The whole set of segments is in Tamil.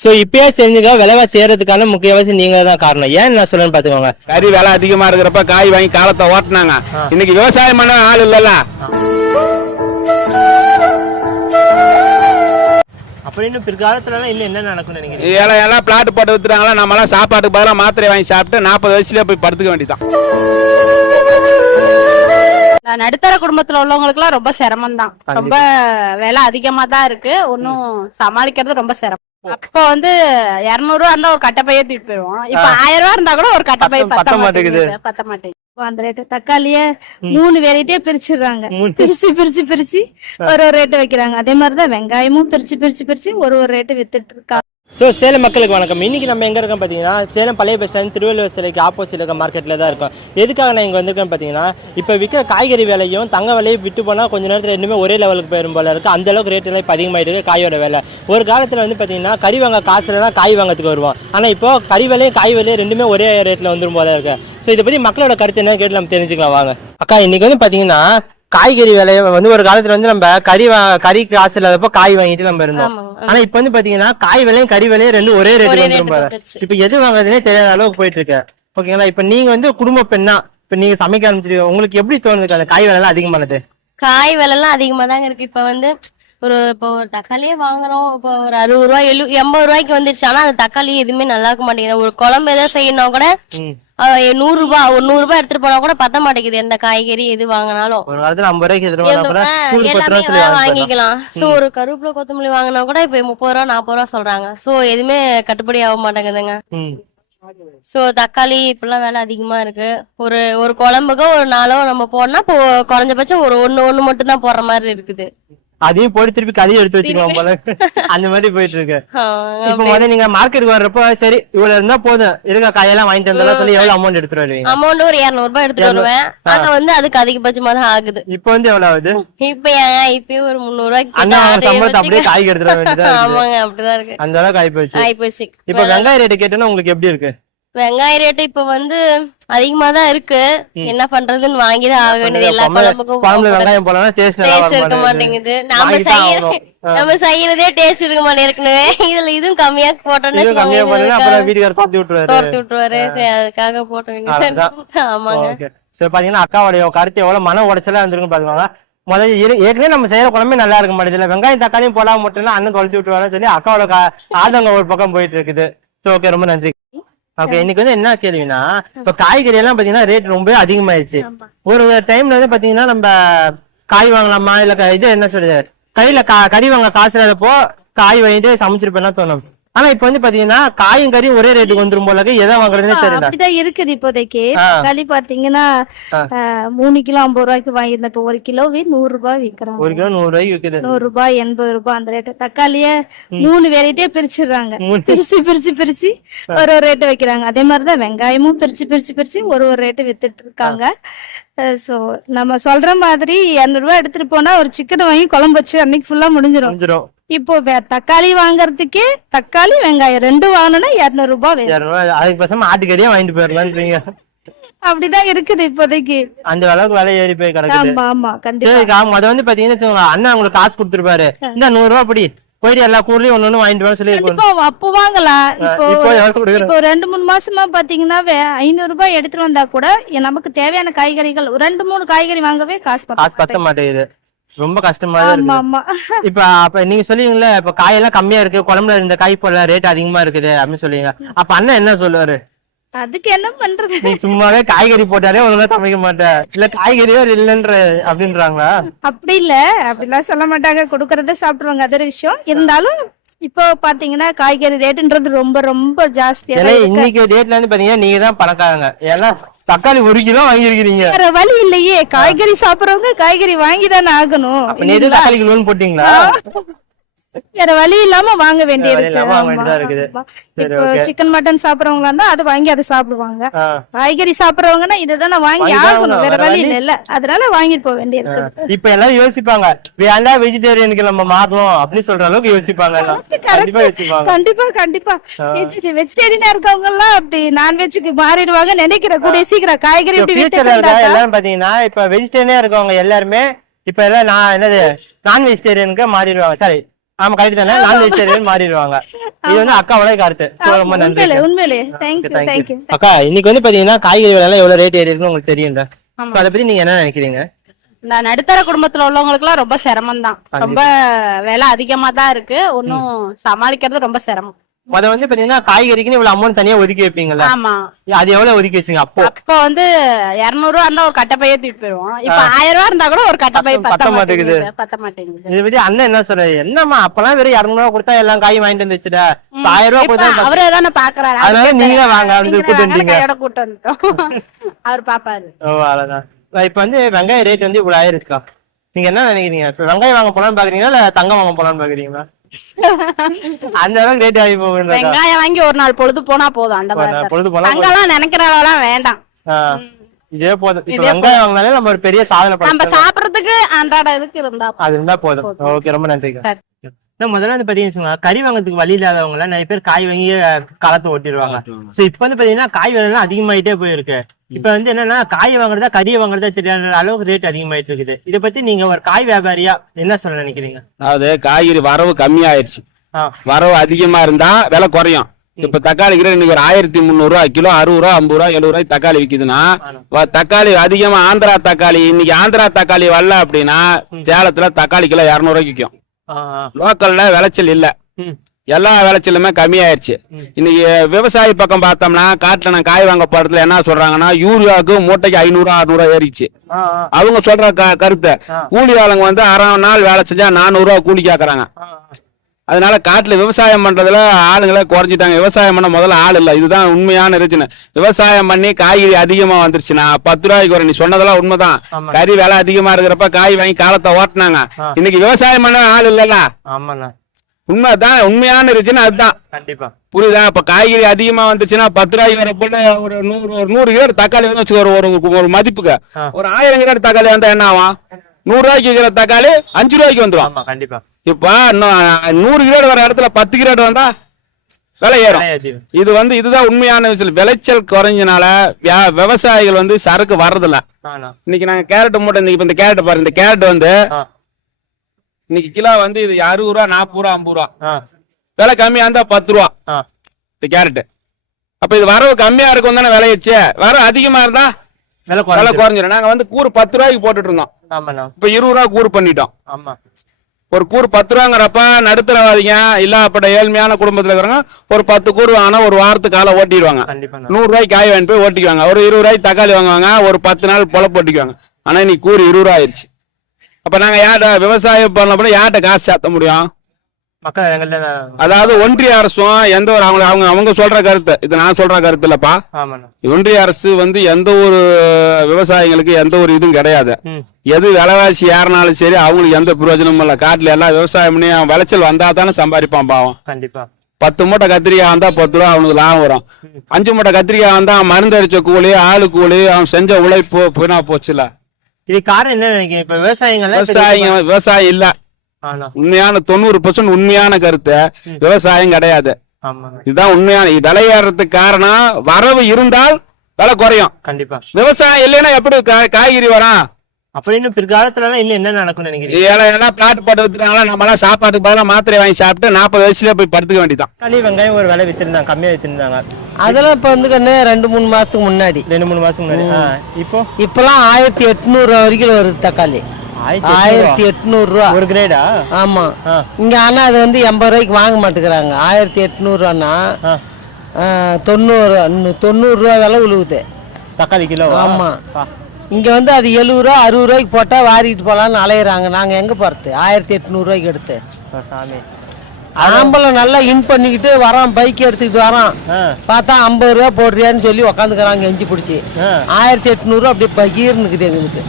சோ இப்பயே செஞ்சுக்க விலைவாசி ஏறதுக்கான முக்கியவாசி நீங்க தான் காரணம். ஏன் நான் சொல்றேன்னு பாத்துக்கோங்க. கறி விலை அதிகமா இருக்கிறப்ப காய் வாங்கி காலத்தை ஓட்டினாங்க. இன்னைக்கு விவசாயம் பண்ண ஆள் இல்லல்ல. அப்படின்னு பிற்காலத்துல இன்னும் என்ன நடக்கும்னு நினைக்கிறீங்க? எல்லாம் பிளாட் போட்டு வித்துறாங்களா, நம்ம எல்லாம் சாப்பாட்டுக்கு பதிலாக மாத்திரை வாங்கி சாப்பிட்டு 40 வயசுலயே போய் படுத்துக்க வேண்டியதான். நடுத்தர குடும்பத்துல உள்ளவங்களுக்கு எல்லாம் ரொம்ப சிரமம் தான். ரொம்ப விலை அதிகமா தான் இருக்கு. ஒன்னும் சமாளிக்கிறது ரொம்ப சிரமம். அப்ப 200 ரூபா இருந்தா ஒரு கட்டப்பையே தூக்கிட்டு போயிடுவோம். இப்ப 1000 ரூபா இருந்தா கூட ஒரு கட்டப்பை பத்த மாட்டேங்குது. அந்த ரேட்டு தக்காளியே 3 வெரைட்டியா பிரிச்சிடுறாங்க. பிரிச்சு ஒரு ரேட்டு வைக்கிறாங்க. அதே மாதிரிதான் வெங்காயமும் பிரிச்சு ஒரு ரேட்டு வித்துட்டு இருக்காங்க. ஸோ சேலம் மக்களுக்கு வணக்கம். இன்னைக்கு நம்ம எங்கே இருக்கோம் பார்த்தீங்கன்னா, சேலம் பழைய பஸ் ஸ்டாண்ட் திருவள்ளுவர் சிலைக்கு ஆப்போசிட் இருக்க மார்க்கெட்டில் தான் இருக்கும். எதுக்காக நான் இங்கே வந்திருக்கேன் பார்த்தீங்கன்னா, இப்போ விற்கிற காய்கறி விலையும் தங்க விலையும் விட்டு போனால் கொஞ்சம் நேரத்தில் ரெண்டுமே ஒரே லெவலுக்கு போயிடும் போல இருக்குது. அந்தளவுக்கு ரேட் எல்லாம் இப்போ அதிகமாகிட்டு இருக்குது காயோட விலை. ஒரு காலத்தில் பார்த்தீங்கன்னா கறி வாங்க காசு இல்லைனா காய் வாங்கிறதுக்கு வருவோம். ஆனால் இப்போ கறி விலையும் காய் விலையும் ரெண்டுமே ஒரே ரேட்டில் வந்துடும் போல இருக்குது. ஸோ இதை பற்றி மக்களோட கருத்து என்ன கேட்டு நம்ம தெரிஞ்சுக்கலாம் வாங்க. அக்கா, இன்னைக்கு பார்த்தீங்கன்னா காய்கறி விலையை ஒரு காலத்துல நம்ம கறி காசு இல்லாதப்போ காய் வாங்கிட்டு நம்ம இருந்தோம். ஆனா இப்ப பாத்தீங்கன்னா காய் விலையும் கறி விலையும் ரெண்டும் ஒரே ரேட் வந்துரும். இப்ப எது வாங்குறதுனே தெரியாத அளவுக்கு போயிட்டு இருக்கு. ஓகேங்களா? இப்ப நீங்க குடும்ப பெண்ணா இப்ப நீங்க சமைக்க ஆரம்பிச்சிருக்கீங்க. உங்களுக்கு எப்படி தோணுது அந்த காய் விலை எல்லாம் அதிகமானது? காய் விலை எல்லாம் அதிகமா தாங்க இருக்கு. இப்ப இப்போ ஒரு தக்காளியே வாங்குறோம். இப்போ ஒரு 60 ரூபாய் 80 ரூபாய்க்கு வந்துருச்சு. ஆனா அந்த தக்காளி எதுவுமே நல்லா இருக்க மாட்டேங்குது. ஒரு குழம்பு ஏதாவது செய்யணும் கூட 100 ரூபாய் எடுத்துட்டு போனா கூட பத்த மாட்டேங்குது. எந்த காய்கறி எது வாங்கினாலும் எல்லாமே வாங்கிக்கலாம். சோ ஒரு கருவேப்பிலை கொத்தமல்லி வாங்கினா கூட இப்ப 30 ரூபா 40 ரூபா சொல்றாங்க. சோ எதுவுமே கட்டுப்படி ஆக மாட்டேங்குதுங்க. சோ தக்காளி இப்பெல்லாம் விலை அதிகமா இருக்கு. ஒரு குழம்புக்கு ஒரு 4 நம்ம போடனா இப்போ குறைஞ்சபட்சம் ஒரு ஒண்ணு மட்டும் தான் போடுற மாதிரி இருக்குது. அதையும் போட்டு திருப்பி கதையை எடுத்து வச்சுக்கோங்க போல அந்த மாதிரி போயிட்டு இருக்கு. இப்ப நீங்க மார்க்கெட்டுக்கு வர்றப்போ சரி இவ்வளவு இருந்தா போதும் இருக்க காயெல்லாம் வாங்கிட்டு வந்தா சொல்லி எவ்வளவு அமௌண்ட் எடுத்துட்டு வருவீங்க? அமௌண்ட் ஒரு 200 ரூபாய் எடுத்துட்டு வருவேன். ஆனா அதுக்கு அதிகபட்சமா தான் ஆகுது. இப்ப எவ்வளவு ஆகுது? இப்பயும் ஒரு 300 ரூபாய்க்கு அப்படியே காய் எடுத்துட வேண்டியது. ஆமாங்க, அப்படிதான் இருக்கு. அந்த அளவுக்கு ஆயிப்போச்சு. இப்ப வெங்காய ரேட்டு கேட்டோன்னா உங்களுக்கு எப்படி இருக்கு? வெங்காய ரேட்டு இப்ப அதிகமா தான் இருக்கு. என்ன பண்றதுன்னு வாங்கிதான் ஆக வேண்டியது. எல்லா குழம்புக்கும் வெங்காயம் போடலாம் டேஸ்ட் இருக்க மாட்டேங்குது. நம்ம செய்யறதே டேஸ்ட் இருக்க மாட்டேங்குது. இதுல இதுவும் கம்மியா போட்டோம்னு தோர்த்து விட்டுருவாரு. அதுக்காக போட்ட வேண்டியது. ஆமாங்க. பாத்தீங்கன்னா அக்காவுடைய கருத்து எவ்வளவு மன உடைச்சலா இருந்திருக்கும் பாத்துக்கோங்க. முதல்ல ஏற்கனவே நம்ம செய்யற குழம்பே நல்லா இருக்க மாட்டேங்குது. வெங்காயம் தக்காளியும் போடாம மட்டும்னா அண்ணன் தொலைச்சு விட்டுருவாரு சொல்லி அக்காவோட ஆதங்க ஒரு பக்கம் போயிட்டு இருக்குது. ஓகே, ரொம்ப நன்றி. ஓகே, இன்னைக்கு என்ன கேள்வினா, இப்ப காய்கறி எல்லாம் பாத்தீங்கன்னா ரேட் ரொம்ப அதிகமாயிருச்சு. ஒரு டைம்ல பாத்தீங்கன்னா நம்ம காய் வாங்கலாமா இல்ல இது என்ன சொல்றது கையில கறி வாங்க காசு இல்லாதப்போ காய் வாங்கிட்டு சமைச்சிருப்பேன்னா தோணும். ஆனா இப்ப பாத்தீங்கன்னா காயும் கறியும் ஒரே ரேட்டுக்கு வந்துரும் போல எதை வாங்குறதுன்னு தெரியல. அப்படிதான் இருக்குது இப்போதைக்கு. களி பாத்தீங்கன்னா 3 கிலோ 50 ரூபாய்க்கு வாங்கிருந்தேன். இப்போ 1 கிலோவே 100 ரூபாய் விற்கிறாங்க. 1 கிலோ 100 ரூபாய்க்கு விற்குது. 100 ரூபாய் 80 ரூபாய் அந்த ரேட்டு. தக்காளியே 3 வெரைட்டியா பிரிச்சிடுறாங்க. பிரிச்சு ஒரு ரேட்டு வைக்கிறாங்க. அதே மாதிரிதான் வெங்காயமும் பிரிச்சு ஒரு ரேட்டு வித்துட்டு இருக்காங்க. சோ நம்ம சொல்ற மாதிரி 200 ரூபாய் எடுத்துட்டு போனா ஒரு சிக்கன் வாங்கி குழம்பு வச்சு அன்னைக்கு ஃபுல்லா முடிஞ்சிடும். இப்போ தக்காளி வாங்குறதுக்கே தக்காளி வெங்காயம் 2 வாங்கணும்னா 200 ரூபாய் வேணும். அதுக்கு பேசாம ஆட்டுக்கறியா வாங்கிட்டு போயிடலாம்ன்றீங்க. அப்படிதான் இருக்குது இப்போதைக்கு. அந்த அளவுக்கு விலை ஏறி போய் கிடக்குது. ஆமா, கண்டிப்பா. அத பாத்தீங்கன்னா அண்ணா உங்களுக்கு காசு கொடுத்துருப்பாரு, இந்த 100 ரூபாய் படி போயிட்டு எல்லா கூர்லயும் ஒண்ணு வாங்கிட்டு சொல்லி அப்போ வாங்கலாம். இப்போ 2-3 மாசமா பாத்தீங்கன்னா 500 ரூபாய் எடுத்துட்டு வந்தா கூட நமக்கு தேவையான காய்கறிகள் 2-3 காய்கறி வாங்கவே காசு பத்த மாட்டேங்குது. ரொம்ப கஷ்டமா இருக்கு. இப்ப நீங்க சொல்லுவீங்களா இப்ப காயெல்லாம் கம்மியா இருக்கு, குழம்புல இந்த காய் போல ரேட் அதிகமா இருக்குது அப்படின்னு சொல்லுவீங்க. அப்ப அண்ணன் என்ன சொல்லுவாரு? அதுக்கு என்ன பண்றது? நீ சும்மாவே காய்கறி போட்டாலே ஒழுங்கா சமைக்க மாட்டேன், இல்ல காய்கறியோ இல்லன்ற அப்படின்றாங்களா? அப்படி இல்ல, அப்படிலாம் சொல்ல மாட்டாங்க. கொடுக்கறத சாப்பிடுவாங்க, அது ஒரு விஷயம். இருந்தாலும் இப்போ பாத்தீங்கன்னா காய்கறி ரேட்டுன்றது ரொம்ப ரொம்ப ஜாஸ்தியா. இன்னைக்கு ரேட்ல பாத்தீங்கன்னா நீங்க தான் பணக்காரங்க. ஏன்னா தக்காளி 1 கிலோ வாங்கிருக்கீங்க. வேற வழி இல்லையே, காய்கறி சாப்பிடுறவங்க காய்கறி வாங்கிதானே ஆகணும். தக்காளிக்கு லோன் போட்டீங்களா? வேற வழி இல்லாம வாங்க வேண்டியது. இப்போ சிக்கன் மட்டன் சாப்பிடுறவங்களா இருந்தா அதை வாங்கி அதை சாப்பிடுவாங்க. காய்கறி சாப்பிடுறவங்கன்னா இதுதான் வாங்கி ஆகணும், வேற வழி இல்ல. அதனால வாங்கிட்டு போக வேண்டியது. இப்ப எல்லாம் யோசிப்பாங்க வேண்டா வெஜிடேரியனுக்கு நம்ம மாறணும் அப்படின்னு சொல்ற அளவுக்கு யோசிப்பாங்க. கண்டிப்பா வெஜிடேரியனா இருக்கவங்க எல்லாம் அப்படி நான்வெஜ்ஜுக்கு மாறிடுவாங்க நினைக்கிற. கூட சீக்கிரம் காய்கறி எல்லாரும் பாத்தீங்கன்னா இப்ப வெஜிடேரியனா இருக்கவங்க எல்லாருமே இப்ப எல்லாம் நான் என்னது நான் வெஜிடேரியனுக்கு மாறிடுவாங்க. சரி, ஆமா கரெக்ட் தானே, நான் வெஜிடேரியன் மாறிடுவாங்க. இது வந்து அக்காவோட கருத்து. ரொம்ப நன்றி உண்மையிலே தேங்க்யூ. அக்கா, இன்னைக்கு வந்து பாத்தீங்கன்னா காய்கறி விலை எல்லாம் எவ்வளவு ரேட் ஏறி இருக்குன்னு உங்களுக்கு தெரியும்ல. அதை பத்தி நீங்க என்ன நினைக்கிறீங்க? இந்த நடுத்தர குடும்பத்துல உள்ளவங்களுக்கு எல்லாம் ரொம்ப சிரமம் தான். ரொம்ப விலை அதிகமா தான் இருக்கு. ஒன்னும் சமாளிக்கிறது ரொம்ப சிரமம். அத வந்து பாத்தீங்கன்னா காய்கறிக்குன்னு இவ்வளவு அமௌண்ட் தனியா ஒதுக்கி வைப்பீங்களா? ஆமா. அது எவ்வளவு ஒதுக்கி வச்சீங்க அப்போ? அப்ப வந்து 200 ரூபா இருந்தா ஒரு கட்டப்பையே தூக்கிட்டு போயிருவோம். இப்ப 1000 ரூபா இருந்தா கூட ஒரு கட்டப்பை பத்த மாட்டேங்குது. இதை பத்தி அண்ணன் என்ன சொல்றாரு? என்னம்மா அப்பெல்லாம் வெறும் 200 ரூபா கொடுத்தா எல்லாம் காய் வாங்கிட்டு வந்துச்சுடா, 1000 ரூபா கொடுத்தா அவரே தானே பாக்குறாரு. அதனால நீங்க வாங்க வந்து கூட்டு வந்தீங்க. கையோட கூட்டு வந்துட்டோம். அவர் பாப்பாரு. ஓ அவ்வளவுதான். இப்ப வந்து வெங்காய ரேட் வந்து இவ்வளவு ஆயிருக்கா, நீங்க என்ன நினைக்கிறீங்க? இப்ப வெங்காயம் வாங்க போலான்னு பாக்குறீங்களா இல்ல தங்கம் வாங்க போலான்னு பாக்குறீங்களா? அந்த அளவுக்கு ரேட் ஆகி போகுது. வெங்காயம் வாங்கி ஒரு நாள் பொழுது போனா போதும். அந்த மாதிரி பொழுது போனா தங்கம்லாம் நினைக்கிறவெல்லாம் வேண்டாம். இதே போதும். இப்ப வெங்காயம் வாங்கினாலே நம்ம ஒரு பெரிய சாதனை பண்ணலாம். நம்ம சாப்பிடறதுக்கு அன்றாட இதுக்கு இருந்தா அது இருந்தா போதும். ஓகே, ரொம்ப நன்றி. முதல்ல வந்து பாத்தீங்கன்னா கறி வாங்குறதுக்கு வழி இல்லாதவங்க நிறைய பேர் காய் வாங்கி காலத்தை ஓட்டிடுவாங்க. சோ இப்ப வந்து பாத்தீங்கன்னா காய் விலை எல்லாம் அதிகமாயிட்டே போயிருக்கு. இப்ப வந்து என்னன்னா காய் வாங்குறதா கறியை வாங்குறதா தெரியாத அளவுக்கு ரேட் அதிகமாயிட்டு இருக்குது. இதை பத்தி நீங்க ஒரு காய் வியாபாரியா என்ன சொல்ல நினைக்கிறீங்க? அதாவது காய்கறி வரவு கம்மியாயிருச்சு, வரவு அதிகமா இருந்தா விலை குறையும். இப்ப தக்காளி இன்னைக்கு ஒரு 1300 கிலோ, 60 ரூபா 50 ரூபா 70 ரூபாய் தக்காளி விக்குதுன்னா, தக்காளி அதிகமா ஆந்திரா தக்காளி, இன்னைக்கு ஆந்திரா தக்காளி வரல அப்படின்னா சேலத்துல தக்காளி கிலோ 200 ரூபாய்க்கு விற்கும். லோக்கல்ல விளைச்சல் இல்ல, எல்லா விளைச்சலுமே கம்மியாயிருச்சு. இன்னைக்கு விவசாயி பக்கம் பார்த்தோம்னா காட்டுல நான் காய் வாங்க போறதுல என்ன சொல்றாங்கன்னா யூரியாவுக்கு மூட்டைக்கு 500 600 ஏறிச்சு. அவங்க சொல்ற கருத்தை கூலி ஆளுங்க வந்து 1/2 நாள் வேலை செஞ்சா 400 ரூபா கூலி கேக்குறாங்க. அதனால காட்டுல விவசாயம் பண்றதுல ஆளுங்களை குறைஞ்சிட்டாங்க. விவசாயம் பண்ண முதல்ல ஆள் இல்ல, இதுதான் உண்மையான ரீசன். விவசாயம் பண்ணி காய்கறி அதிகமா வந்துருச்சுன்னா 10 ரூபாய்க்கு வரும். நீ சொன்னதெல்லாம் உண்மைதான். கறி விலை அதிகமா இருக்கிறப்ப காய் வாங்கி காலத்தை ஓட்டினாங்க. இன்னைக்கு விவசாயம் பண்ண ஆள் இல்லல்ல. உண்மைதான், உண்மையான ரீசன் அதுதான். கண்டிப்பா புரியுதா? இப்ப காய்கறி அதிகமா வந்துச்சுன்னா 10 ரூபாய்க்கு வரப்போல ஒரு 100 கிலோ தக்காளி வந்து வச்சுக்கோ, ஒரு மதிப்புக்கு ஒரு 1000 கிலோ தக்காளி வந்தா என்ன ஆகும்? 100 ரூபாய்க்கு விற்கிற தக்காளி 5 ரூபாய்க்கு வந்துடும். கண்டிப்பா. இப்ப 100 கிலோ வர இடத்துல 10 கிலோ வந்தா விலை ஏறும். இது வந்து இதுதான் உண்மையான விஷயம். விளைச்சல் குறைஞ்சனால விவசாயிகள் வந்து சரக்கு வர்றதில்ல. இன்னைக்கு நாங்க கேரட் மூட்டை, இப்ப இந்த கேரட் பாருங்க, இந்த கேரட் வந்து இன்னைக்கு கிலோ வந்து இது 60 ரூபா 40 ரூபா 50 ரூபா, விலை கம்மியா இருந்தா 10 ரூபா இந்த கேரட். அப்ப இது வரவு கம்மியா இருக்கும் தானே விளையச்சு, வரவு அதிகமா இருந்தா விலை குறைஞ்சிடும். நாங்க வந்து கூறு 10 ரூபாய்க்கு போட்டுட்டு இருந்தோம், இப்ப 20 ரூபா கூறு பண்ணிட்டோம். ஒரு கூறு 10 ரூபாங்கிறப்ப நடுத்தரவாதிங்க இல்லாப்பட்ட ஏழ்மையான குடும்பத்துல இருக்கிறவங்க ஒரு 10 கூறு வாங்கினா ஒரு வாரத்துக்கு காலை ஓட்டிடுவாங்க. 100 ரூபாய்க்கு காய் வாங்கி போய் ஓட்டிக்குவாங்க. ஒரு 20 ரூபாய்க்கு தக்காளி வாங்குவாங்க, ஒரு 10 நாள் பொழப்பு ஓட்டிக்குவாங்க. ஆனா இன்னைக்கு கூறு 20 ரூபா ஆயிடுச்சு. அப்ப நாங்க யார்ட்ட விவசாயம் பண்ண யார்கிட்ட காசு சேர்த்த முடியும்? அதாவது ஒன்றிய அரசும் எந்த ஒரு அவங்க சொல்ற கருத்து, இது நான் சொல்ற கருத்து இல்லப்பா. ஒன்றிய அரசு வந்து எந்த ஒரு விவசாயிகளுக்கு எந்த ஒரு இதுவும் கிடையாது. எது விலைவாசி ஏறினாலும் சரி அவங்களுக்கு எந்த பிரயோஜனமும் இல்ல. காட்டுல எல்லாம் விவசாயம் பண்ணி விளைச்சல் வந்தா தானே சம்பாதிப்பான் பாவம். கண்டிப்பா 10 மூட்டை கத்திரிக்காய் வந்தா 10 ரூபா அவனுக்கு லாபம் வரும். 5 மூட்டை கத்திரிக்காய் வந்தா மருந்து அடிச்ச கூலி, ஆளு கூலி, அவன் செஞ்ச உழைப்பு வீணா போச்சுல. இது காரணம் என்ன நினைக்கிறேன்? இப்ப விவசாயம் இல்ல. உண்மையான 90% உண்மையான கருத்து விவசாயம் கிடையாது. இதுதான் உண்மையான விலை ஏறதுக்கு காரணம். வரவு இருந்தால் விலை குறையும். கண்டிப்பா. விவசாயம் இல்லைன்னா எப்படி காய்கறி வரும் அப்படின்னு பிற்காலத்துல இன்னும் என்ன நடக்கும் நினைக்கிறீங்க? பிளாட் போட்டு வித்துறாங்களா, நம்ம எல்லாம் சாப்பாட்டுக்கு பதிலாக மாத்திரை வாங்கி சாப்பிட்டு 40 வயசுல போய் படுத்துக்க வேண்டியதான். களி வெங்காயம் ஒரு விலை வித்துருந்தாங்க, கம்மியா வித்துருந்தாங்க. அதெல்லாம் இப்ப வந்து 2-3 மாசத்துக்கு முன்னாடி 2-3 மாசத்துக்கு முன்னாடி. இப்பெல்லாம் 1800 ரூபா வரைக்கும் வருது தக்காளி. 1800 ரூபா ஒரு கிரேடா? ஆமா. இங்க ஆனா அது வந்து 80 ரூபாய்க்கு வாங்க மாட்டேங்கிறாங்க. 1800 ரூபானா 90 ரூபா விலை விழுகுது தக்காளி கிலோ. ஆமா. இங்க வந்து அது 70 ரூபா 60 ரூபாய்க்கு போட்டா வாரிட்டு போலான்னு அலையிறாங்க. நாங்க எங்க போறது 1800 ரூபாய்க்கு எடுத்து? சாமி, ஆம்பளம் நல்லா இன் பண்ணிக்கிட்டு வரான், பைக் எடுத்துக்கிட்டு வரான், பார்த்தா 50 ரூபா போடுறியான்னு சொல்லி உக்காந்துக்கிறாங்க எஞ்சி பிடிச்சி. 1800 ரூபா அப்படியே பகீர்னு இருக்குது எங்களுக்கு.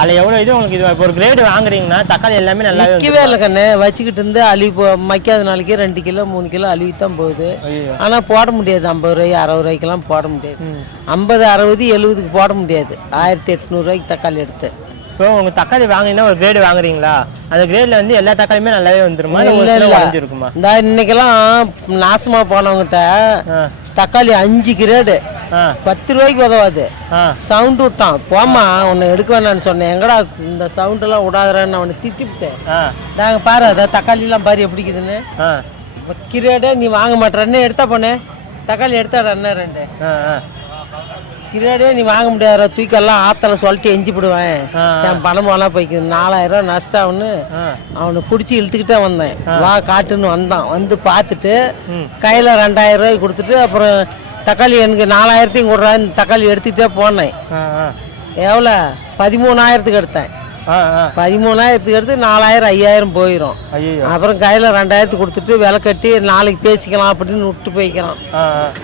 அதுல எவ்வளவு இது உங்களுக்கு? இது ஒரு கிரேடு வாங்குறீங்கன்னா தக்காளி எல்லாமே நல்லா விற்கவே இல்லை கண்ணு. வச்சுக்கிட்டு இருந்து அழிவு மக்காத நாளைக்கு 2 கிலோ 3 கிலோ அழிவுதான் போகுது. ஆனா போட முடியாது. 50 ரூபாய் 60 ரூபாய்க்கெல்லாம் போட முடியாது. 50 60 70க்கு போட முடியாது. 1800 ரூபாய்க்கு தக்காளி எடுத்து. இப்போ உங்க தக்காளி வாங்கினா ஒரு கிரேடு வாங்குறீங்களா? அந்த கிரேட்ல வந்து எல்லா தக்காளியுமே நல்லாவே வந்துருமா? இல்ல இல்ல, இந்த இன்னைக்கெல்லாம் நாசமா போனவங்கிட்ட தக்காளி 5 கிரேடு ஆ 10 ரூபாய்க்கு உதவாது. ஆ சவுண்டு விட்டான், போமா உன்னை எடுக்க வேணான்னு சொன்னேன். எங்கடா இந்த சவுண்டெல்லாம் விடாதுறான்னு அவனை திட்டிவிட்டேன். ஆ நாங்கள் பாரு அதை தக்காளிலாம் பாரு எப்படி இருக்குதுன்னு. ஆ கிரேடே நீ வாங்க மாட்டேன்னு எடுத்தா போனே, தக்காளி எடுத்தாடா அண்ணன் 2 ஆ ஆ கிரேடே நீ வாங்க முடியாத தூக்கெல்லாம் ஆத்தல சொல்லிட்டு எஞ்சி போடுவேன். ஆ. என் பணமெல்லாம் போய்க்குது 4000 ரூபா நஷ்டம்னு ஆ. அவனை பிடிச்சி இழுத்துக்கிட்டே வந்தேன். வா காட்டுன்னு வந்தான். வந்து பார்த்துட்டு ம். கையில் 2000 ரூபாய்க்கு கொடுத்துட்டு அப்புறம் தக்காளி எனக்கு 4000த்தையும் கொடுறான்னு தக்காளி எடுத்துக்கிட்டே போனேன். ஆ ஆ எவ்வளோ 13,000த்துக்கு எடுத்தேன். ஆ ஆ 13,000த்துக்கு எடுத்து 4000 5000 போயிடும். ஐயோ அப்புறம் கையில் 2000த்துக்கு கொடுத்துட்டு விலை கட்டி நாளைக்கு பேசிக்கலாம் அப்படின்னு விட்டு போய்க்கிறான்.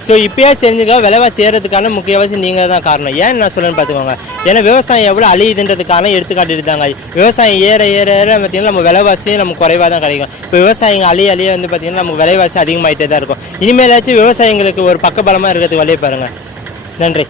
ஸோ இப்பயே தெரிஞ்சுக்க விலைவாசி ஏறதுக்கான முக்கியவாசி நீங்கள் தான் காரணம். ஏன் நான் சொல்லுன்னு பார்த்துக்கோங்க. ஏன்னா விவசாயம் எவ்வளோ அழியுதுன்றதுக்கான எடுத்துக்காட்டு தாங்க. விவசாயம் ஏற ஏற ஏற பார்த்தீங்கன்னா நம்ம விலைவாசியும் நமக்கு குறைவாக தான் கிடைக்கும். இப்போ விவசாயிங்க அழிய வந்து பார்த்தீங்கன்னா நமக்கு விலைவாசி அதிகமாகிட்டே தான் இருக்கும். இனிமேலாச்சும் விவசாயிங்களுக்கு ஒரு பக்கபலமாக இருக்கிறதுக்கு வழியை பாருங்கள். நன்றி.